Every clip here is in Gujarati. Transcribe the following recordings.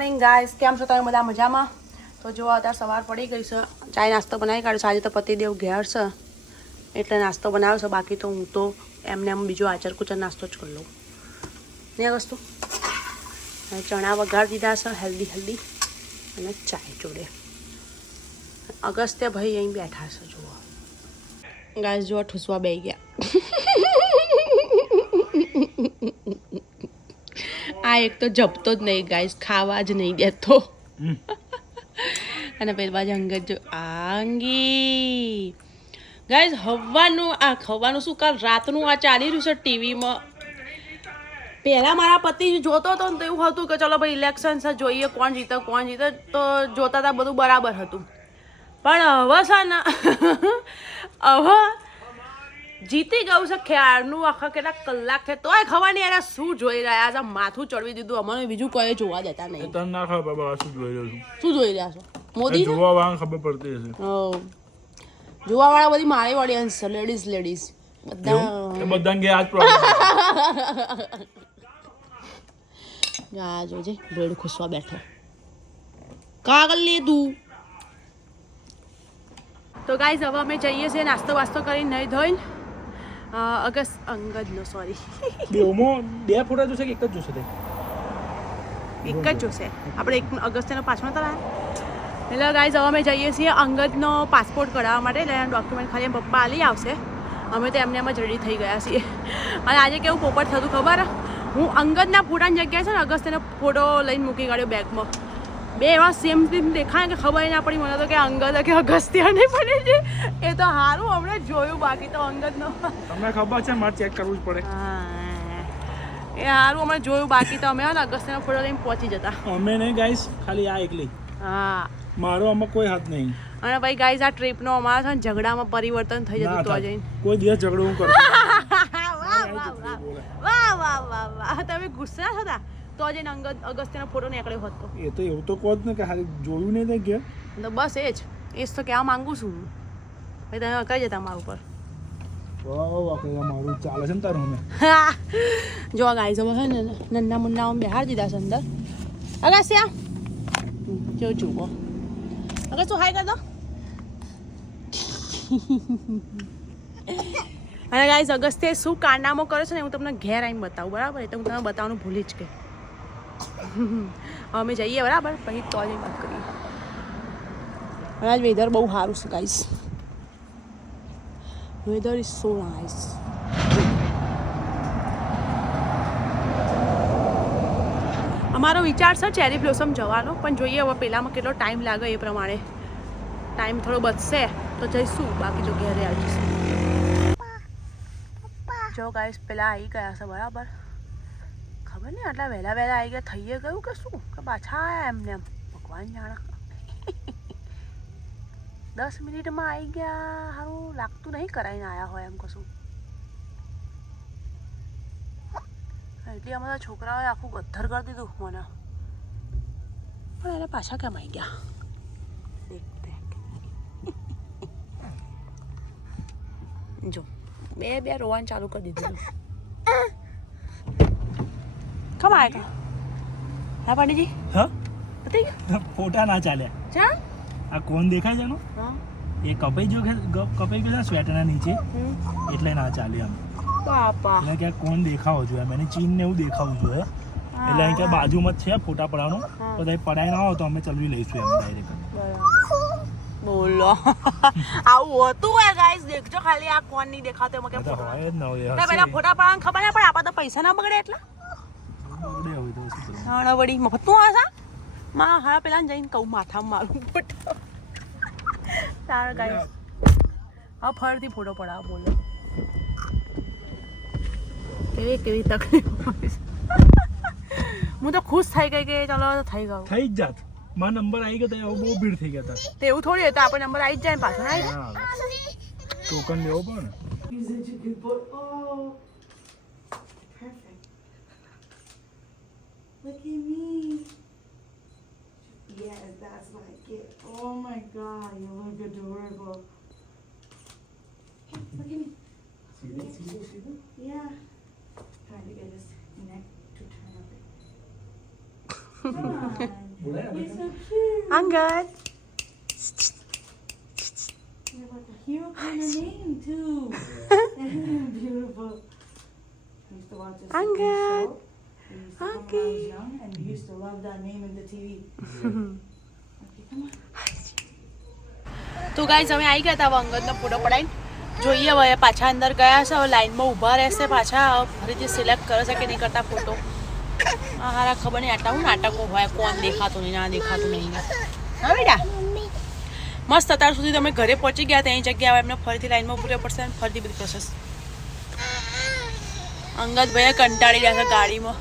મોર્નિંગ ગાઈસ, કેમ છો તમે બધા? મજામાં? તો જો અત્યારે સવાર પડી ગઈ છે, ચાય નાસ્તો બનાવી કાઢ્યો છે. આજે તો પતિદેવ ઘેર છે એટલે નાસ્તો બનાવ્યો છે. બાકી તો હું તો એમને એમ બીજો આચર કુચર નાસ્તો જ કરી લઉં ને વસ્તુ. ચણા વઘારી દીધા છે હેલ્ધી અને ચાય જોડે. અગસ્ત્ય ભાઈ અહીં બેઠા છે. જુઓ ગાઈસ, જુઓ ઠૂસવા બેસી ગયા. આ એક તો જપતો જ નહીં ગાઈસ, ખાવા જ નહીં દેતો. અને પેલી બાજુ અંગત જો આંગી ગાઈસ, ખવાનું શું કાલ રાતનું આ ચાલી રહ્યું છે ટીવીમાં. પહેલાં મારા પતિ જોતો હતો ને તો એવું હતું કે ચલો ભાઈ ઇલેક્શન છે, જોઈએ કોણ જીતે તો જોતા હતા, બધું બરાબર હતું. પણ હવે છે ને હવે જીતી ગયું છે ખ્યાલનું. આખા કેટલાક કલાક છે તોય ખબર નહીં યાર શું જોઈ રહ્યા છે. માથું ચડવી દીધું અમને, બીજું કોઈ જોવા દેતા નહીં. તને ના ખબર બાબા શું જોઈ રહ્યો છું? શું જોઈ રહ્યા છો? મોદી જોવા વાળા ખબર પડતી હશે. જોવા વાળા બધી મારી ઓડિયન્સ છે, લેડીઝ બધા કે આજ પ્રોબ્લેમ. આ જોજે બ્રેડ ખુશવા બેઠો. કાગળ લીધું. તો ગાઈઝ હવે અમે જઈએ છીએ નાસ્તો વાસ્તો કરીને નહીં ધોઈને. અંગદનો સોરી બેઓમાં બે ફોટા જોશે કે એક જ જોશે? એક જ જોશે. આપણે એક અગસ્ત્યનો પાછળ તો એટલે ગાઈઝ હવે અમે જઈએ છીએ અંગદનો પાસપોર્ટ કઢાવવા માટે. એટલે ડોક્યુમેન્ટ ખાલી પપ્પા આલી આવશે. અમે તો એમને એમ જ રેડી થઈ ગયા છીએ. અને આજે કેવું પોપટ થતું ખબર? હું અંગદના ફોટાની જગ્યાએ છે ને અગસ્ત્યનો ફોટો લઈને મૂકી કાઢ્યો બેગમાં. બે એવા સેમ દેખાય કે ખબર ના પડી મને તો કે અંગદ કે અગસ્ત્ય નહીં પડે છે. એ તો સારું હમણાં જોયું, બાકી તો અંગદનો તમને ખબર છે મારે ચેક કરવું જ પડે. એ સારું હમણાં જોયું, બાકી તો અમે અગસ્ત્યનો ફોટો લઈને પહોંચી જતા. અમે નહીં ગાઈસ, ખાલી આ એકલી. હા, મારો આમાં કોઈ હાથ નહીં. અને ભાઈ ગાઈઝ આ ટ્રીપનો અમારા છે ને ઝઘડામાં પરિવર્તન થઈ જતું તો જઈને. કોઈ દિવસ ઝઘડો હું કરતો વાહ, તમે ગુસ્સા હતા તો જઈને અગસ્ત્યનો ફોટો નીકળ્યો હતો. એ તો એવું તો કહો જ ને કે ખાલી જોયું નહીં તો ગયા. તો બસ એ જ તો કહેવા માંગુ છું હું. ભાઈ તમે કઈ જતા મારા ઉપર. મારું ચાલે છે ને તારું. અમે જો ગાઈઝ અમે છે ને નન્ના મુન્ના બિહાર દીધા છે અંદર. અગસ્ત્ય જો જુઓ અગર શું હાઈ કર દો. અને ગાઈઝ અગસ્ત્ય શું કારનામો કરે છે ને હું તમને ઘેર આવીને બતાવું, બરાબર? એટલે હું તમને બતાવવાનું ભૂલી જ ગઈ. અમે જઈએ બરાબર, પછી તો જ વાત કરીએ. અને આજ વેધર બહુ સારું છે guys. Weather is so nice. અમારો વિચાર છે ચેરી બ્લોસમ જવાનો, પણ જોઈએ હવે પહેલામાં કેટલો ટાઈમ લાગે એ પ્રમાણે. ટાઈમ થોડો બચશે તો જઈશું, બાકી જો ઘરે આવી જઈશું. જો ગાઈસ પેલા આવી ગયા છે બરાબર. ખબર નહીં આટલા વહેલા આવી ગયા, થઈએ ગયું કે શું કે પાછા આવ્યા એમને એમ, ભગવાન જાણે. 10 મિનિટમાં આવી ગયા, સારું લાગતું નહીં કરાવીને આવ્યા હોય એમ કશું. એટલે અમારા છોકરાઓએ આખું ગદ્ધર કરી દીધું મને. પણ એને પાછા કેમ આવી ગયા? જો બે રોવાનું ચાલુ કરી દીધું. કમ આવ્યા હતા? હા પાડીજી, હા પતી ગયા ફોટા ના ચાલ્યા. ચા આ કોણ દેખાય છે એનો? એ કપાઈ ગયો સ્વેટરના નીચે, એટલે ના ચાલે એમ. બાપા, એટલે ક્યાંક કોણ દેખાવો જોઈએ એમ, એને ચીન ને એવું દેખાવું જોઈએ. એટલે અહીં ક્યાં બાજુમાં જ છે ફોટા પડાવવાનું, તો ત્યાં પડાય ના હોય તો અમે ચલવી લઈશું એમ ડાયરેક્ટ. બોલો આવું હોતું હોય ગાઈસ? દેખજો ખાલી આ કોણ નહીં દેખાતો એમાં કેમ ફોટા હોય જ ન હોય. પેલા ફોટા પાડવાની ખબર ના પડે, આપણે તો પૈસા ના બગડે એટલે. બગડે હોય તો શું કરવું? હા વળી મફતનું આવે છે. માં હા પેલા જઈને કહું માથામાં મારું ફોટો. સારું ગાઈસ, હવે ફરીથી ફોટો પડાવો. બોલો કેવી તકલીફ. હું તો ખુશ થઈ ગઈ કે ચલો થઈ ગયું. થઈ જ જાત. મારો નંબર આવી ગયો તો બહુ ભીડ થઈ ગયા હતા. તો એવું થોડી હતું, આપણે નંબર આવી જ જાય ને પાછો આવી જાય. ટોકન લેવો પડે ને. Look at me. Yes, that's my kid. Oh my God, you look adorable. Hey, look at me. See that? Yeah. Trying to get his neck to turn a bit. Come on. Angad He wrote down your name too. Beautiful. We used to watch this I'm show. good. We used to come when I Okay. was young, and we used to love that name in the TV. Okay, come on. તો ગાઈઝ અમે આવી ગયા હતા હવે અંગદનો ફોટો પડાવીને જોઈએ હવે પાછા અંદર ગયા છે હવે લાઈનમાં ઊભા રહેશે પાછા ફરીથી સિલેક્ટ કરે છે કે નહીં કરતા ફોટો હા હારા ખબર નહીં આટલા હું નાટકો હોય કોણ દેખાતું નહીં ના દેખાતું નહીં હા બેટા મસ્ત અત્યાર સુધી તમે ઘરે પહોંચી ગયા ત્યાં જગ્યા હવે એમને ફરીથી લાઈનમાં ઊભું રહેવું પડશે અને ફરીથી બધી પ્રોસેસ અંગદ ભાઈ કંટાળી રહ્યા છે ગાડીમાં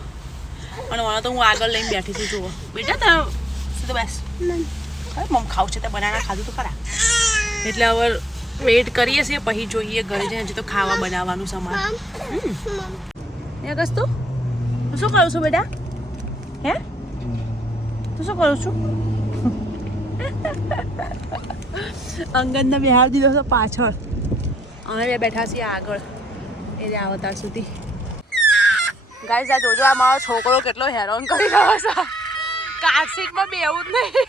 અને મને તો હું આગળ લઈને બેઠી છું જુઓ બેટા તમે સીધો બેસ મમ ખાવું છે તો બનાના ખાધું તો ખરા એટલે હવે વેઇટ કરીએ છીએ પછી જોઈએ ઘરે જઈને હજી તો ખાવા બનાવવાનું સામાન એ અગસ તું શું કરું છું બેટા હે તું શું કરું છું અંગદને બિહાર દીધો છે પાછળ અમે બે બેઠા છીએ આગળ એ જ આવતાર સુધી ગાઈઝ આ જોજો આ મારો છોકરો કેટલો હેરાન કરી રહ્યો છે કાર સીટમાં બેવું જ નહીં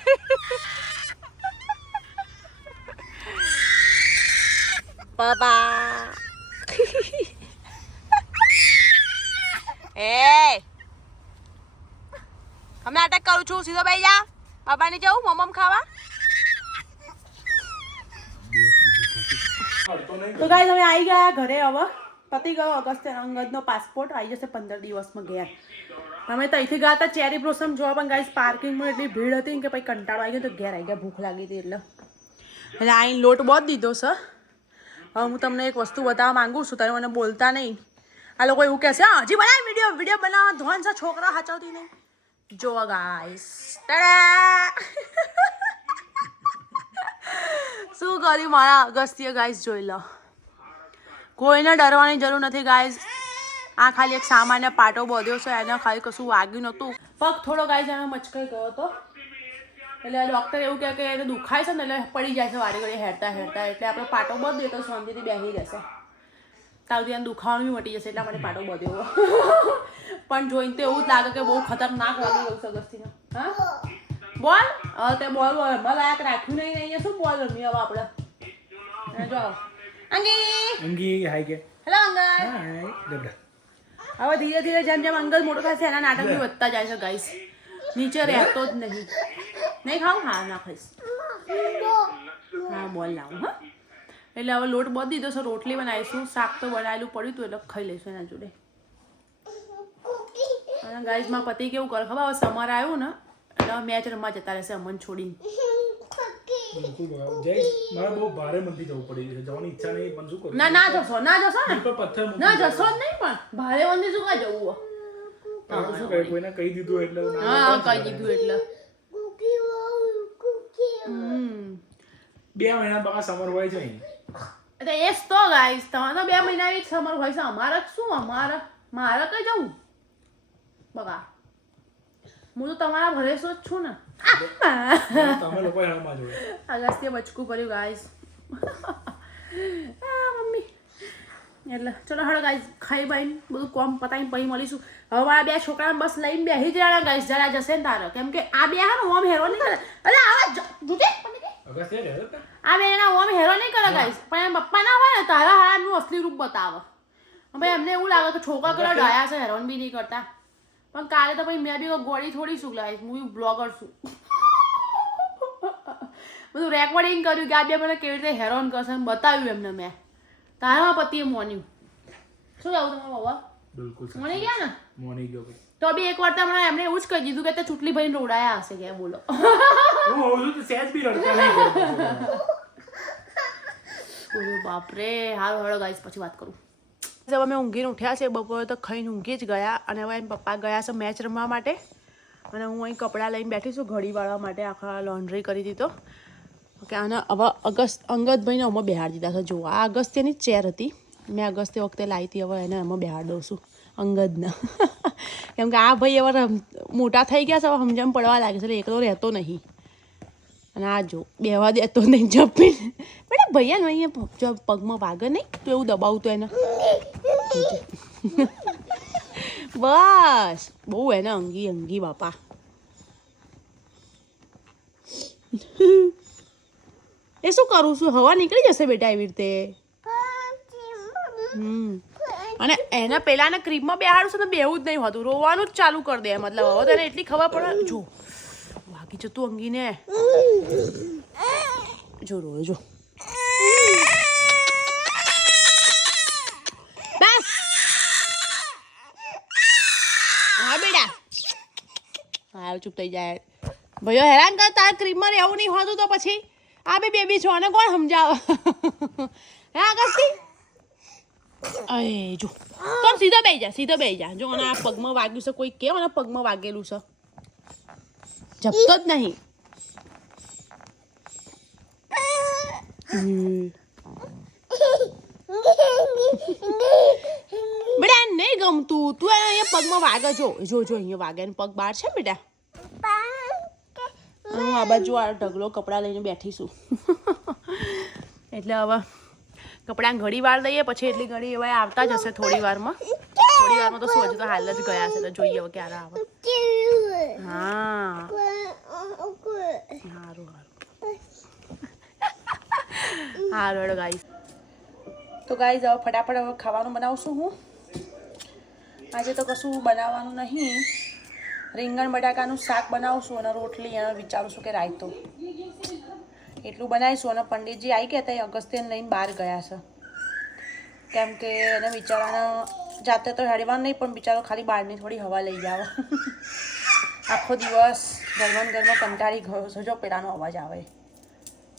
Bye-bye. Hey. અમે નાટક કરું છું સીધો બેસી જા બાબાને જવું મમમ ખાવા તો ગાઈસ અમે આવી ગયા ઘરે હવે પતી ગયો અગસ્ત્ય અંગદનો પાસપોર્ટ આવી જશે 15 દિવસમાં ગયા અમે ત્યાંથી ગયા હતા ચેરી બ્લોસમ જોવા પણ ગાઈસ પાર્કિંગમાં એટલી ભીડ હતી કે પછી કંટાળો આવી ગયો તો ઘેર આવી ગયા ભૂખ લાગી હતી એટલે આઈને લોટ બહુ દીધો છે હવે હું તમને એક વસ્તુ બતાવવા માંગુ છું તમે મને બોલતા નહીં આ લોકો એવું કહે છે હા હજી બનાવ વિડીયો બનાવવા ધોન છે છોકરા હાચવતી નહીં જો ગાઈસ શું કર્યું મારા અગસ્ત્ય ગાઈસ જોઈ લો કોઈને ડરવાની જરૂર નથી ગાઈસ આ ખાલી એક સામાન્ય પાટો બાંધ્યો છે એને ખાલી કશું વાગ્યું નહોતું પગ થોડો ગાઈસ એનો મચકાઈ ગયો હતો એટલે ડૉક્ટર એવું કહે કે એને દુખાય છે ને એટલે પડી જાય છે વારે ઘડી હેરતા એટલે આપણે પાટો બાંધી દઈએ તો શાંતિથી બેસી રહેશે તાવથી એને દુખાવાનું બી મટી જશે એટલા માટે પાટો બાંધ્યો પણ જોઈને તો એવું જ લાગે કે બહુ ખતરનાક લાગી ગયું છે અગસ્તીને હા બોલ હવે તે બોલ રમવા લાયક રાખ્યું નહીં અહીંયા શું બોલ રમી હવે આપણે જો અંગી હાય કે હેલો અંગદ હાય ડબડા હવે ધીરે ધીરે જેમ જેમ અંગદ મોટો થશે એના નાટક બી વધતા જાય છે ગાઈસ નીચે રહેતો જ નહીં ખાવું હા ના ખાઈશ હા બોલ લાવું હા એટલે હવે લોટ બાંધી દીધો છે રોટલી બનાવીશું શાક તો બનાવેલું પડ્યું હતું એટલે ખાઈ લઈશું એના જોડે અને ગાઈઝમાં પતિ કેવું કરે ખબર હવે સમર આવ્યું ને એટલે મેચ રમવા જતા રહેશે અમન છોડીને મારે બહુ ભારે મંદી જવું પડી છે જવાની ઈચ્છા નહીં પણ શું કરું ના જશો ને પથ્થર ના જશો જ નહીં પણ ભારે મંદી શું કાંઈ જવું શું કહે કોઈને કહી દીધું એટલે હા કહી દીધું એટલે 2 મહિના બકા સમર હોય છે અહીં એટલે એ જ તો ગાઈસ તમારે તો 2 મહિના જ સમર હોય છે અમારે શું મારે કઈ જવું બગા હું તો તમારા ભરેસો જ છું ને તમે લોકો હેણમાં જોડે અગસ્ત્ય બચકું કર્યું ગાઈસ મમ્મી એટલે ચલો હળો ગાઈસ ખાઈ બાઈને બધું કોમ પતાવીને પછી મળીશું હવે મારા 2 છોકરા બસ લઈને બેસી જવાના ગાઈસ જરા જશે ને તારે કેમ કે આ 2 હા ને ઓમ હેરો નહીં કરે એટલે આવા જુટે આ 2 એના ઓમ હેરો નહીં કરે ગાઈસ પણ એમ પપ્પા ના હોય ને તારા હારનું અસલી રૂપ બતાવે ભાઈ એમને એવું લાગે કે છોકરા કરા ડાયા છે હેરોન બી નહીં કરતા પણ કાલે તો પછી મેં બી ગોળી થોડી શું ગાઈસ હું બ્લોગર છું બધું રેકોર્ડિંગ કર્યું કે આ 2 મને કેવી રીતે હેરોન કરશે બતાવ્યું એમને મેં તારા પતિએ મોન્યું શું આવું તમારા બાબા બિલકુલ મોની ગયા ને મોની ગયો ભાઈ તો બી એક વાર તમને એમને એવું જ કહી દીધું કે તે ચૂંટણી ભરીને રોડાયા હશે કે બોલો હું હોઉં તો સહેજ બી રડતા નહીં ઓરે બાપરે હારું હળો ગાઈસ પછી વાત કરું હવે અમે ઊંઘીને ઉઠ્યા છે બપોરે તો ખાઈને ઊંઘી જ ગયા અને હવે એમ પપ્પા ગયા છે મેચ રમવા માટે અને હું અહીં કપડાં લઈને બેઠી છું ઘડી વાળવા માટે આખા લોન્ડ્રી કરી દીધો ઓકે અને હવે અંગદભાઈને અમે બહાર દીધા છે જુઓ આ અગસ્ત્યની જ ચેર હતી મેં અગસ્ત્ય વખતે લાવી હતી હવે એને અમે બહાર દઉં છું અંગદને કેમ કે આ ભાઈ હવે મોટા થઈ ગયા છે હવે સમજણ પડવા લાગે છે એટલે એકલો રહેતો નહીં અને આ જો બેવા દેતો નહીં જપીને બેટા ભૈયા અહીંયા પગમાં વાગે નહીં તો એવું દબાવું તો એને બસ બહુ એને અંગી બાપા એ શું કરું છું? હવા નીકળી જશે બેટા એવી રીતે. અને એના પેલાને ક્રીમમાં બેહાડું છું તો બેવું જ નહીં હોતું, રોવાનું જ ચાલુ કરી દે. મતલબ હવે તને એટલી ખબર પડે. જો વાગી જતું અંગીને. જો રોયો જો. બસ હા બેટા, હા ચૂપ થઈ જાય. ભાઈઓ હેરાન કર, તાર ક્રીમમાં રહેવું નહીં હોતું તો પછી આ બે બેબી છો અને કોણ સમજાવે? હે આગળથી અરે જો તો સીધો બેસી જા, સીધો બેસી જા. જો અને આ પગમાં વાગ્યું છે, કોઈ કેમ અને પગમાં વાગેલું છે, જપતો જ નહીં. બેટા નહીં ગમતું, તું અહીંયા પગમાં વાગે. જો જો જો અહીંયા વાગે ને પગ બહાર છે બેટા. હું આ બાજુ આ ઢગલો કપડાં લઈને બેઠી છું. એટલે હવે કપડાં ઘડી વાર લઈએ, પછી એટલી ઘડી એવા આવતા જ હશે થોડી વારમાં. થોડી વારમાં તો શું, હજુ તો હાલ જ ગયા છે, તો જોઈએ હવે ક્યારે આવે. હા સારું સારું ગાઈસ. તો ગાઈસ હવે ફટાફટ હવે ખાવાનું બનાવશું. હું આજે તો કશું બનાવવાનું નહીં, રીંગણ બટાકાનું શાક બનાવશું અને રોટલી, અને વિચારું છું કે રાયતો એટલું બનાવીશું. અને પંડિતજી આવી ગયા હતા, અગસ્ત્યને લઈને બહાર ગયા છે, કેમ કે એને બિચારાને જાતે તો હેડવાનું નહીં, પણ બિચારો ખાલી બહારની થોડી હવા લઈ જાવ. આખો દિવસ ઘરમાં કંટાળી ગયો છે. જો પેલાનો અવાજ આવે.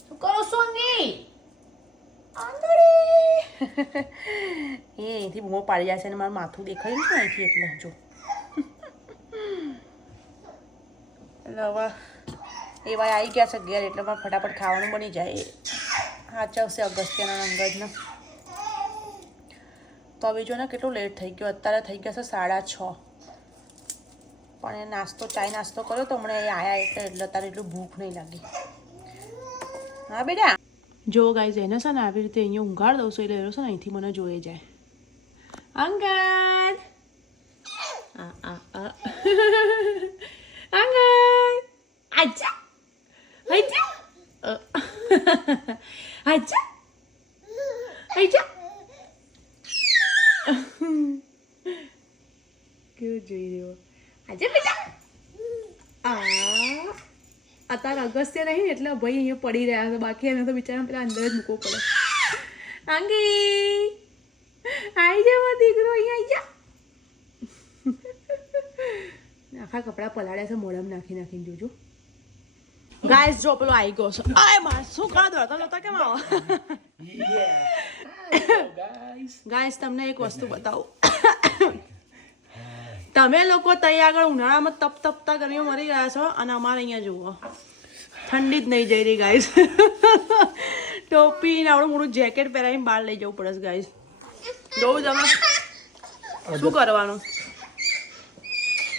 શું કરો છો અંગી? અહીંથી બૂમો પાડી જાય છે અને મારું માથું દેખાયું છે અહીંથી, એટલે જો. એટલે હવે એવા આવી ગયા છે ઘેર, એટલે મારે ફટાફટ ખાવાનું બની જાય. સાચવશે અગસ્ત્યના અંગજને. તો હવે જો ને કેટલું લેટ થઈ ગયો, અત્યારે થઈ ગયા છે 6:30. પણ એ નાસ્તો ચાય નાસ્તો કર્યો તો હમણાં એ આવ્યા એટલે અત્યારે એટલું ભૂખ નહીં લાગી. હા બેટા જો ગાઈઝ, એને છે ને આવી રીતે અહીંયા ઊંઘાડ દઉં છું એટલે છે ને અહીંથી મને જોઈ જાય. અંગદ અંગદ આજા આજા આજા આજા. કેવું જોઈ રહ્યો? આજે બેટા અત્યારે અગસ્ત્ય નહીં એટલે ભાઈ અહીંયા પડી રહ્યા છે, બાકી એને તો બિચારા પેલા અંદર જ મૂકવો પડે. આંગી આવી જાવ દીકરો, અહીંયા આવી જા. આખા કપડાં પલાળ્યા છે, મોઢામાં નાખી નાખીને જોજો. ગાઈસ જો પેલો આવી ગયો છે. આય માર શું કા દોડતો નતો કેમ આવો? ગાઈસ તમને એક વસ્તુ બતાવું. તમે લોકો ત્યાં આગળ ઉનાળામાં તપતા ગરમીઓ મરી ગયા છો, અને અમારે અહીંયા જુઓ ઠંડી જ નહીં જઈ રહી ગાઈસ. ટોપી ને આવડું મોટું જેકેટ પહેરાવીને બહાર લઈ જવું પડે ગાઈસ. જોવું તમે શું કરવાનું?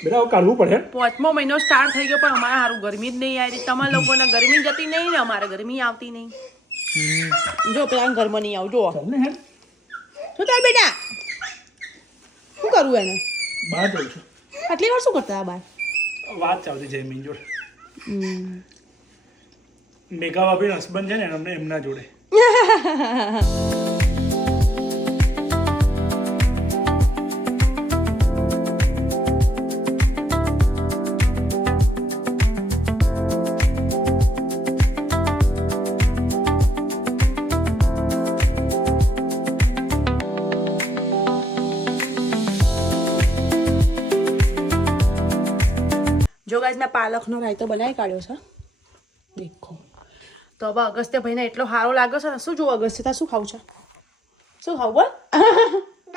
બેટા કાઢવું પડે. 5મો મહિનો સ્ટાર્ટ થઈ ગયો, પણ અમારે સારું ગરમી જ નહીં આવી. તમારા લોકોને ગરમી જતી નહીં ને અમારે ગરમી આવતી નહીં. જો પેલા ઘરમાં નહીં આવું. જુઓ શું થાય બેટા? શું કરવું એને? બહાર જઉં છું. આટલી વાર શું કરતા બહાર? વાત ચાલતી છે એમની જોડે. મેઘા ભાભી હસબન્ડ છે ને અમને એમના જોડે. જો ગાઈસ મેં પાલકનો રાયતો બનાવી કાઢ્યો છે, દેખો. તો હવે અગસ્ત્ય ભાઈને એટલો સારો લાગ્યો છે ને. શું જોવું અગસ્ત્ય, તાર શું ખાવું છે? શું ખાવું બોલ?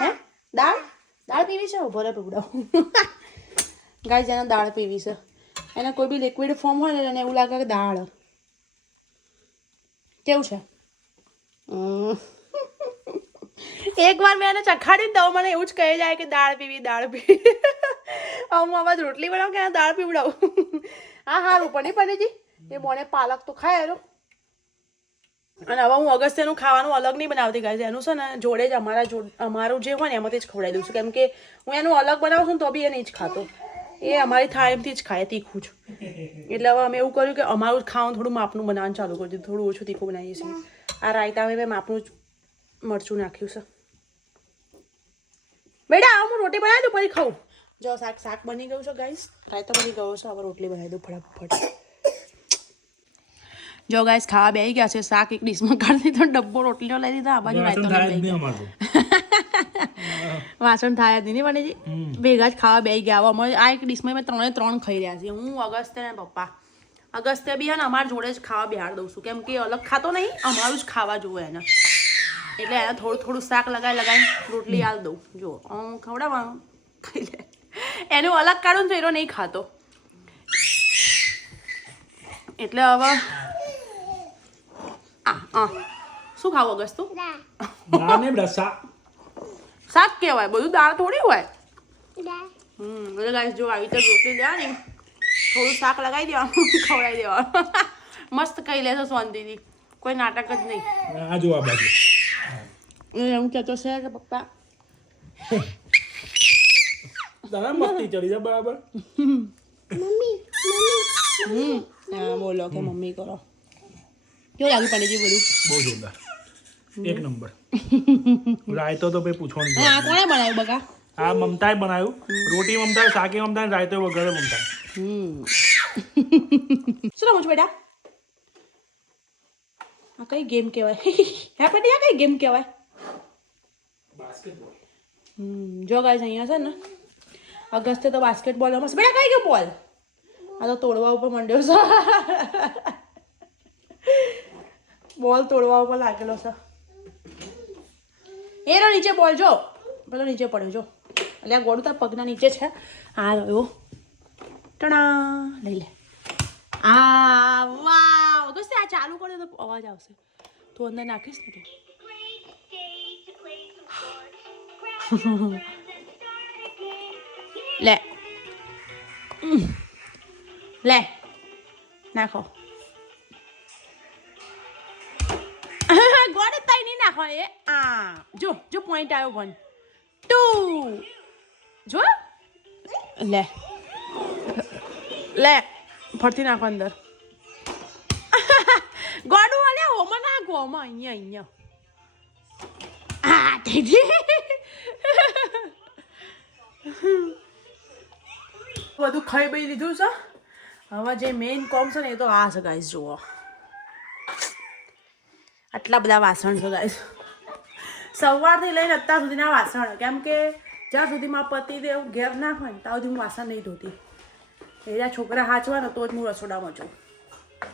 હે દાળ? દાળ પીવી છે? ઉભો રે પીવડાવું. ગાઈસ એને દાળ પીવી છે. એને કોઈ બી લિક્વિડ ફોર્મ હોય ને એને એવું લાગે કે દાળ. કેવું છે? એકવાર મેં એને ચખાડીને તો મને એવું જ કહી જાય કે દાળ પીવી દાળ પીવી. હું આવાજ રોટલી બનાવું કે દાળ પીવડાવું? હા સારું પણ નહીં પડીજી, એ બોને પાલક તો ખાય એનો. અને હવે હું અગસ્ત્યનું ખાવાનું અલગ નહીં બનાવતી ગાઈસ, એનું છે ને જોડે જ અમારું જે હોય ને એમાંથી જ ખવડાવી દઉં છું, કેમ કે હું એનું અલગ બનાવું છું તો બી એ નહીં જ ખાતો. એ અમારી થાળીમાંથી જ ખાય તીખું જ. એટલે હવે અમે એવું કર્યું કે અમારું જ ખાવાનું થોડું માપનું બનાવવાનું ચાલુ કરી દીધું, થોડું ઓછું તીખું બનાવીએ છીએ. આ રાયતામાં મેં માપનું જ મરચું નાખ્યું છે. બેટા આવો હું રોટી બનાવી દઉં પછી ખાઉં. જો શાક બની ગયું છે ગાઈસ, રાયતો બની ગયો છે, હવે રોટલી બનાવી દઉં ફટાફટ. જો ગાઈસ ખાવા બેસી ગયા છે, શાક એક ડીશમાં કાઢી દીધો, ડબ્બો રોટલીનો લઈ લીધા, આ બાજુ રાયતો લઈ ગયા. વાસણ થાય જ નહીં બને છે, ભેગા જ ખાવા બેસી ગયા. હવે અમે આ એક ડીશમાં મેં 3 ખાઈ રહ્યા છીએ, હું અગસ્ત્ય ને પપ્પા. અગસ્ત્ય બી હે ને અમારા જોડે જ ખાવા બેહાડ દઉં છું, કેમ કે અલગ ખાતો નહીં, અમારું જ ખાવા જોવે એને. એટલે એને થોડું શાક લગાવીને રોટલી આલ દઉં. જો હું ખવડાવવાનું ખાઈ લે, એનું અલગ કાઢું ને તો એનો નહીં ખાતો. એટલે હવે શું ખાવું અગસ્તુ? શાક કહેવાય, બધું દાળ થોડી હોય. એટલે ગાઈસ જો આવી રીતે રોટલી લેવાની, થોડું શાક લગાવી દેવાનું, ખવડાવી દેવાનું. મસ્ત ખાઈ લેશો શાંતિથી, કોઈ નાટક જ નહીં. આ જો આ બાજુ એમ કહેતો છે કે પપ્પા તારા મસ્તી ચડી જાય બરાબર. હા બોલો કે મમ્મી કરો. કેવું લાગ્યું પડીજી બધું? બહુ જોરદાર, એક નંબર. રાયતો તો ભાઈ પૂછવાનું. આ કોણે બનાવ્યું બકા? આ મમતાએ બનાવ્યું. રોટી મમતાએ, શાકે મમતાએ, રાયતો વગર મમતાએ. શું રમું છું બેટા? આ કઈ ગેમ કહેવાય? હે બેટી આ કઈ ગેમ કહેવાય? બાસ્કેટબોલ. જો ગાઈસ અહીંયા છે ને અગસ્ત્ય તો બાસ્કેટબોલ રમશે. બેટા કઈ ગયો બોલ? આ તો તોડવા ઉપર મંડ્યો છે. બોલ તોડવા ઉપર લાગેલો છે. એનો નીચે બોલ જો, પેલો નીચે પડ્યો જો. એટલે આ ગોળું તાર પગના નીચે છે. આ રહ્યો ટણા, લઈ લે. આ વાવ અગસ્ત્ય આ ચાલુ કરે તો અવાજ આવશે. તું અંદર નાખીશ ને તું. લે લે નાખો. ગોળે તઈ નહીં નાખો. એ આ જો પોઈન્ટ આવ્યો 1 2 જો લે ફરતી નાખો અંદર. ગોડું અલે ઓમાં નાખો, ઓમાં અહીંયા આ બધું ખાઈ બી લીધું છે. હવે જે મેઇન કોમ છે ને એ તો આ છે ગાઈસ. જુઓ આટલા બધા વાસણ છે ગાઈસ, સવારથી લઈને અત્યાર સુધીના વાસણ. કેમ કે જ્યાં સુધી મારા પતિદેવ ઘેર ના હોય ને ત્યાં સુધી હું વાસણ નહીં ધોતી. એના છોકરા હાચવા ને તો જ હું રસોડામાં જાઉં.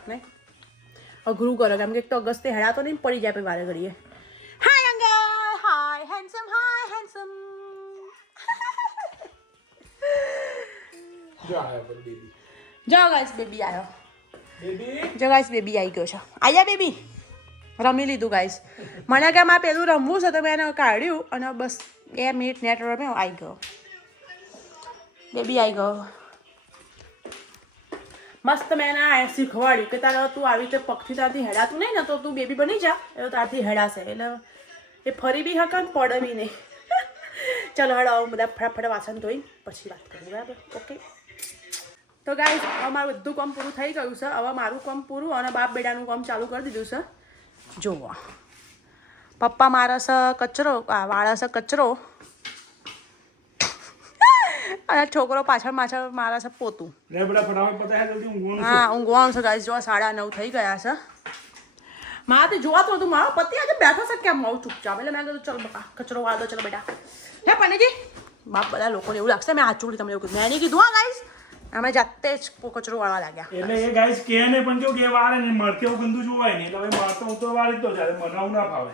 નહીં અઘરું કરો, કેમ કે એક તો અગસ્ત્ય હેડાતો નહીં, પડી જાય પછી વારે ઘડીએ. હાય અંગલ, હાય હેન્ડસમ, હાય હેન્ડસમ. જો ગાઈસ બેબી આવ્યો. જો ગાઈસ બેબી આવી ગયો છે. આયા બેબી રમી લીધું ગાઈસ. મને કે મારે પેલું રમવું છે તો મેં એને કાઢ્યું અને બસ 2 મિનિટ નેટ રમ્યો, આવી ગયો બેબી, આવી ગયો. મસ્ત મેં એને શીખવાડ્યું કે તારે તું આવી રીતે પગથી તારથી હેડાતું નહીં ને તો તું બેબી બની જા, એ તારથી હેડાશે. એટલે એ ફરી બી હક પડે બી નહીં. ચલો હેડો હું બધા ફટાફટ વાસણ ધોઈ પછી વાત કરું, બરાબર? ઓકે. તો ગાઈસ અમારું બધું કામ પૂરું થઈ ગયું છે. હવે મારું કામ પૂરું અને બાપ બેડાનું કામ ચાલુ કરી દીધું છે. જુઓ પપ્પા મારે છે કચરો, વાળા છે કચરો, અને છોકરો પાછળ મારે છે પોતું. હા ઊંઘવાનું છે ગાઈસ. જો 9:30 થઈ ગયા છે. મારાથી જોવાતું હતું મારો પતિ આજે બેઠો છે કેમ આવું ચૂપચાપ. એટલે મેં કીધું ચલો બકા કચરો વાળ દો, ચલો બેટા. હે પનેજી બાપ બધા લોકોને એવું લાગશે મેં હાચુડી તમને એવું કીધું. મેં નહીં કીધું હા ગાઈસ, અમે જાતે જ કચરો વાળવા લાગ્યા. એટલે એ ગાઈસ કે ને પણ કેવું કે વાળે ને મળકે એવું ગંદુ જોવાય ને, એટલે હવે મારતો હું તો વાળી જ દો. જ્યારે બનાવું ના ફાવે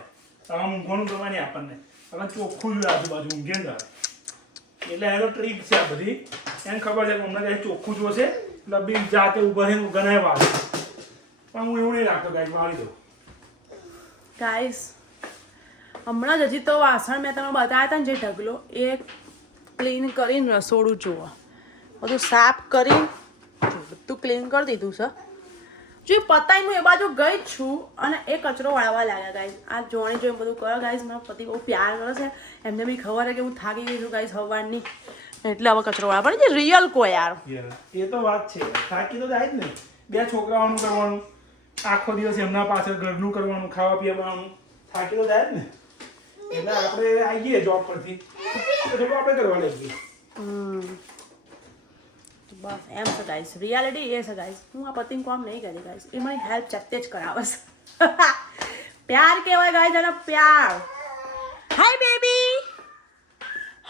આમ ઊંઘવાનું ગમે નહીં આપણને, હવે ચોખ્ખું જોઈએ આજુબાજુ ઊંઘે ને. એટલે એનો ટ્રીક છે આ બધી. એને ખબર છે કે અમને કાંઈ ચોખ્ખું જોશે એટલે બી જાતે ઊભા થઈને ગણાય વાળે. પણ હું એવું નહીં રાખતો ગાઈસ, વાળી દઉં. ગાઈસ હમણાં જ હજી તો વાસણ મેં તમે બતાવ્યા હતા ને જે ઢગલો એ ક્લીન કરીને રસોડું જુઓ બધું સાફ કરીને બધું ક્લીન કરી દીધું છે. જો પતાઈ હું એ બાજુ ગઈ જ છું અને એ કચરો વાળવા લાગ્યા ગાઈસ. આ જોણી જોઈને બધું કરો ગાઈસ. મારા પતિ બહુ પ્યાર કરે છે, એમને બી ખબર છે કે હું થાકી ગઈ છું ગાઈસ સવારની. એટલે હવે કચરો વાળા પણ જે રિયલ કો યાર. એ તો વાત છે, થાકી તો જાય જ ને. 2 છોકરાઓનું કરવાનું, આખો દિવસ એમના પાછળ ઘરનું કરવાનું, ખાવા પીવાનું, થાકી તો જાય જ ને. એટલે આપણે આવીએ જોબ પરથી તો થોડું આપણે કરવા લાગીએ. તો બસ એમ છે ગાઈસ, રિયાલિટી એ છે ગાઈસ. હું આ પતિને કામ નહીં કરી ગાઈસ, એ મને હેલ્પ જાતે જ કરાવે છે. પ્યાર કહેવાય ગાઈસ, અને પ્યાર. હાય બેબી,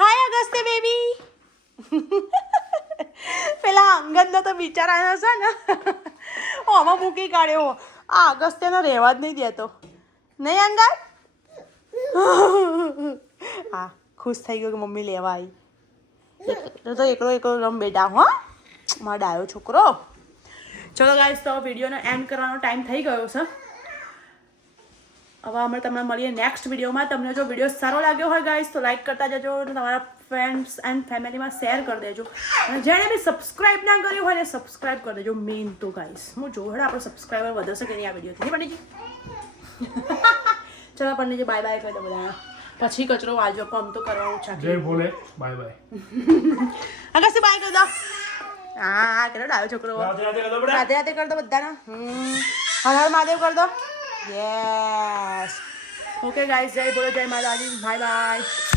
હાય અગસ્ત્ય બેબી. પેલા અંગદનો તો બિચારા છે ને આમાં મૂકી કાઢ્યો. આ અગસ્ત્યનો રહેવા જ નહીં દેતો, નહીં અંગદ? હા, ખુશ થઈ ગયો કે મમ્મી લેવા આવી. તો એકલો રમ બેટા. હો મારો ડાયો છોકરો. ચલો ગાઈસ, તો વિડીયોનો એન્ડ કરવાનો ટાઈમ થઈ ગયો છે. હવે અમે તમને મળીએ નેક્સ્ટ વિડીયોમાં. તમને જો વિડીયો સારો લાગ્યો હોય ગાઈસ તો લાઈક કરતા જજો અને તમારા ફ્રેન્ડ્સ એન્ડ ફેમિલીમાં શેર કરી દેજો. અને જેણે બી સબસ્ક્રાઈબ ના કર્યું હોય ને સબસ્ક્રાઈબ કરી દેજો. મેઇન તો ગાઈસ હું જોઉં હેડો આપણો સબસ્ક્રાઈબર વધશે કે નહીં આ વિડીયોથી. નહીં પંડિતજી? ચલો પંડિતજી બાય બાય કરી દો બધા. પછી કચરો વાળજો, કમ તો કરવાનું છે. Jai Bhole, bye bye. Agastya bye કરી દો. હા કેટલો ડાયો છોકરો. રાધે રાધે કરો બેટા. રાધે રાધે કરી દો બધાને. હર હર મહાદેવ કરી દો. યસ. ઓકે ગાઈસ, જય બોલો, જય માતાજી, બાય બાય.